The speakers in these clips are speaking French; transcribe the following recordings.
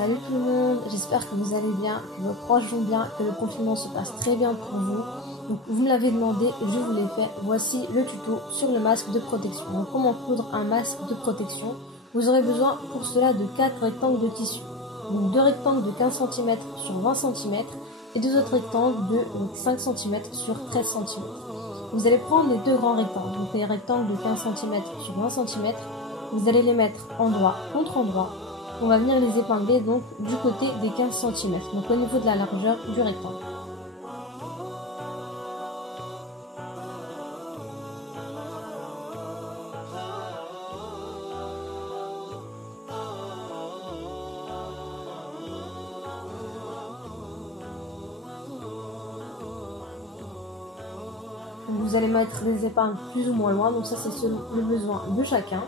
Salut tout le monde, j'espère que vous allez bien, que vos proches vont bien, que le confinement se passe très bien pour vous. Donc vous me l'avez demandé et je vous l'ai fait. Voici le tuto sur le masque de protection. Donc comment coudre un masque de protection. Vous aurez besoin pour cela de 4 rectangles de tissu. Donc 2 rectangles de 15 cm sur 20 cm et 2 autres rectangles de 5 cm sur 13 cm. Vous allez prendre les 2 grands rectangles, donc les rectangles de 15 cm sur 20 cm. Vous allez les mettre endroit contre endroit. On va venir les épingler donc du côté des 15 cm, donc au niveau de la largeur du rectangle. Donc vous allez mettre des épingles plus ou moins loin, donc ça c'est selon le besoin de chacun.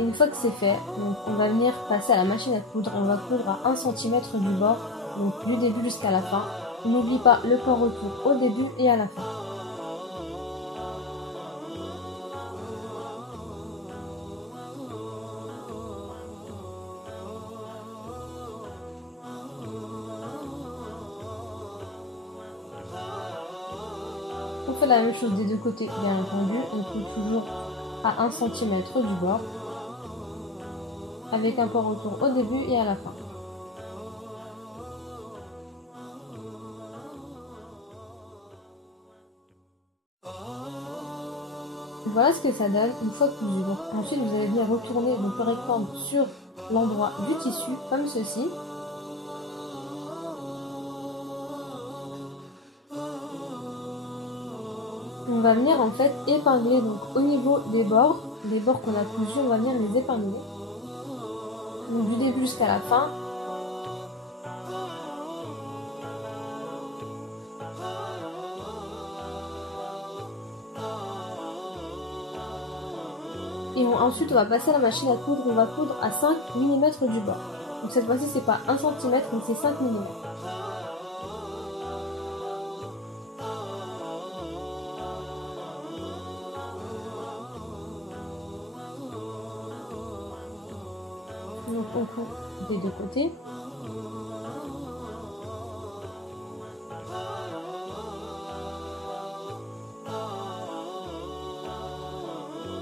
Et une fois que c'est fait, donc on va venir passer à la machine à coudre. On va coudre à 1 cm du bord, donc du début jusqu'à la fin. On n'oublie pas le port retour au début et à la fin. On fait la même chose des deux côtés, bien entendu. On coud toujours à 1 cm du bord, avec un port retour au début et à la fin. Voilà ce que ça donne une fois cousu. Donc ensuite vous allez venir retourner donc le rectangle sur l'endroit du tissu comme ceci. On va venir en fait épingler donc au niveau des bords qu'on a cousus, on va venir les épingler. Donc du début jusqu'à la fin. Et ensuite on va passer à la machine à coudre, on va coudre à 5 mm du bord. Donc cette fois-ci c'est pas 1 cm mais c'est 5 mm. Donc on coud des deux côtés.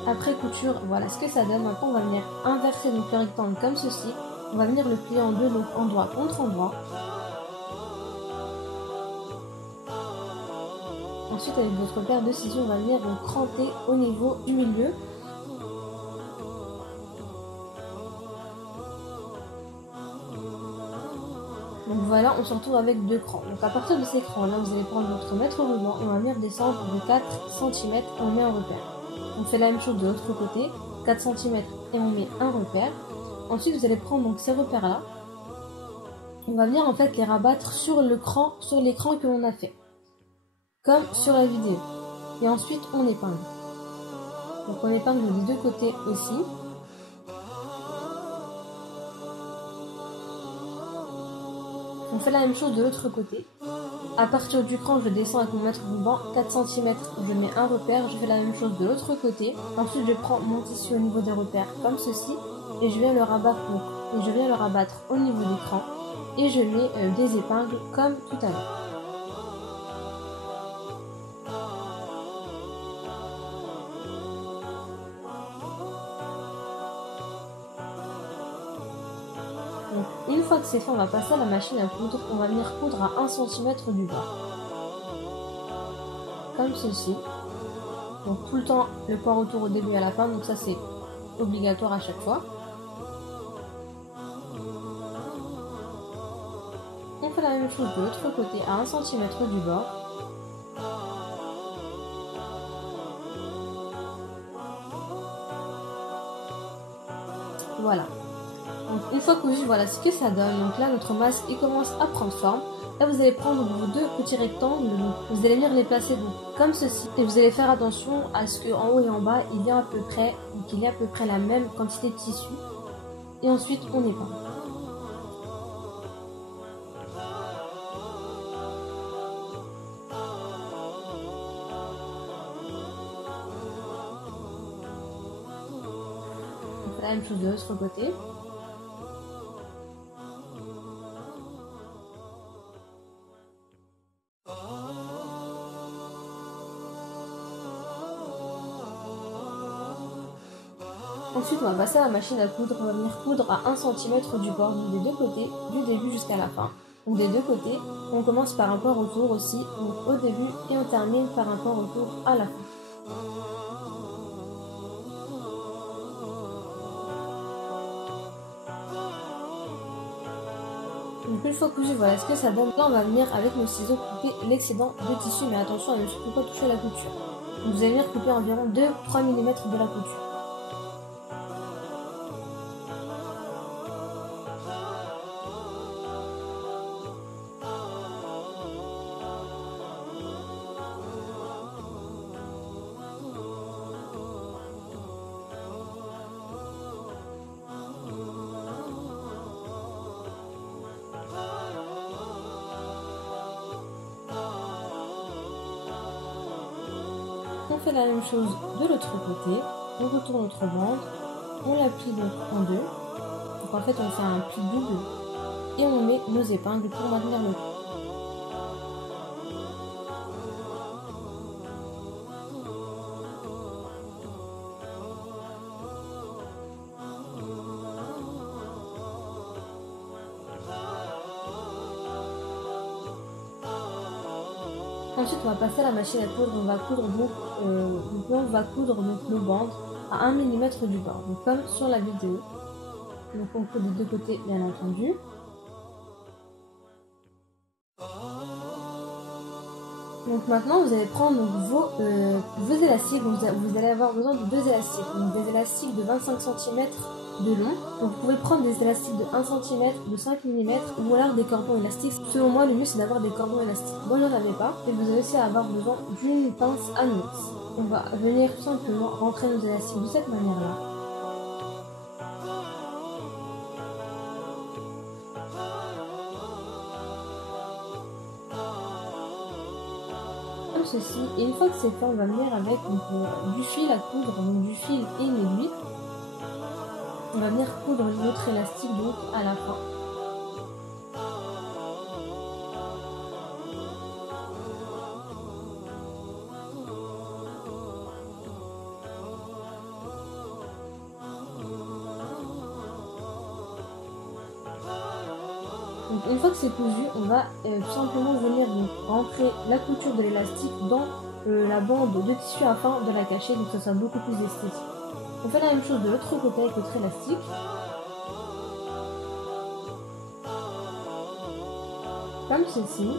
Après couture, voilà ce que ça donne. Maintenant on va venir inverser donc le rectangle comme ceci. On va venir le plier en deux, donc endroit contre endroit. Ensuite avec votre paire de ciseaux, on va venir donc cranter au niveau du milieu. Donc voilà, on se retrouve avec deux crans. Donc à partir de ces crans là, vous allez prendre votre mètre ruban, on va venir descendre de 4 cm, on met un repère. On fait la même chose de l'autre côté, 4 cm et on met un repère. Ensuite vous allez prendre donc ces repères là. On va venir en fait les rabattre sur l'écran que l'on a fait. Comme sur la vidéo. Et ensuite on épingle. Donc on épingle des deux côtés aussi. On fait la même chose de l'autre côté. À partir du cran, je descends avec mon mètre ruban, 4 cm, je mets un repère, je fais la même chose de l'autre côté. Ensuite, je prends mon tissu au niveau des repères, comme ceci, et je viens le rabattre, au niveau du cran, et je mets des épingles comme tout à l'heure. Donc, une fois que c'est fait, on va passer à la machine à coudre. On va venir coudre à 1 cm du bord. Comme ceci. Donc tout le temps le point retour au début et à la fin, donc ça c'est obligatoire à chaque fois. On fait la même chose de l'autre côté à 1 cm du bord. Voilà. Donc une fois cousu, voilà ce que ça donne. Donc là notre masque il commence à prendre forme. Là vous allez prendre vos deux petits rectangles, vous allez venir les placer donc comme ceci. Et vous allez faire attention à ce qu'en haut et en bas il y a à peu près, qu'il y ait à peu près la même quantité de tissu. Et ensuite on épingle. la même chose de l'autre côté. Ensuite, on va passer à la machine à coudre. On va venir coudre à 1 cm du bord des deux côtés, du début jusqu'à la fin. Donc des deux côtés, on commence par un point retour aussi, donc au début, et on termine par un point retour à la fin. Donc une fois cousu, voilà ce que ça donne. Là, on va venir avec nos ciseaux couper l'excédent de tissu, mais attention à ne surtout pas toucher la couture. Donc vous allez venir couper environ 2-3 mm de la couture. On fait la même chose de l'autre côté, on retourne notre bande, on la plie donc en deux, donc en fait on fait un pli double et on met nos épingles pour maintenir le coup. Ensuite, on va passer à la machine à coudre. On va coudre donc, on va coudre donc nos bandes à 1 mm du bord, donc comme sur la vidéo. Donc on coud des deux côtés, bien entendu. Donc maintenant, vous allez prendre donc, vos élastiques. Vous allez avoir besoin de 2 élastiques. Donc des élastiques de 25 cm de long. Donc vous pouvez prendre des élastiques de 1 cm, de 5 mm ou alors des cordons élastiques. Selon moi, le mieux c'est d'avoir des cordons élastiques. Moi j'en avais pas. Et vous allez aussi avoir besoin d'une pince à nouilles. On va venir tout simplement rentrer nos élastiques de cette manière-là. Comme ceci. Et une fois que c'est fait, on va venir avec du fil à coudre, donc du fil et une aiguille. On va venir coudre notre élastique donc à la fin. Donc une fois que c'est cousu, on va tout simplement venir donc, rentrer la couture de l'élastique dans la bande de tissu afin de la cacher, donc que ça soit beaucoup plus esthétique. On fait la même chose de l'autre côté avec notre élastique. Comme ceci.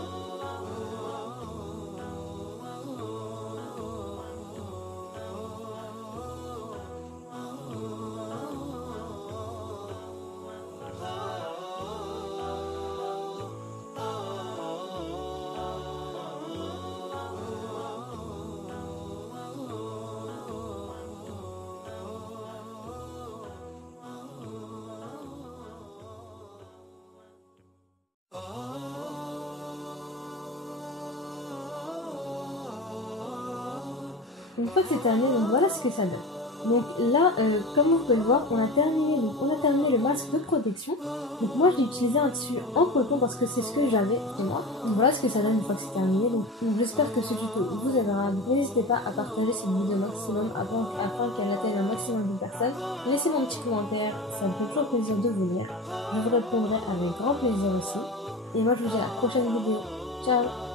Une fois que c'est terminé, donc voilà ce que ça donne. Donc là, comme vous pouvez le voir, on a terminé le masque de protection. Donc moi, j'ai utilisé un tissu en coton parce que c'est ce que j'avais chez moi. Donc voilà ce que ça donne une fois que c'est terminé. Donc j'espère que ce tuto vous aidera. N'hésitez pas à partager cette vidéo au maximum afin qu'elle atteigne un maximum de personnes. Laissez-moi un petit commentaire, ça me fait toujours plaisir de vous lire. Je vous répondrai avec grand plaisir aussi. Et moi, je vous dis à la prochaine vidéo. Ciao!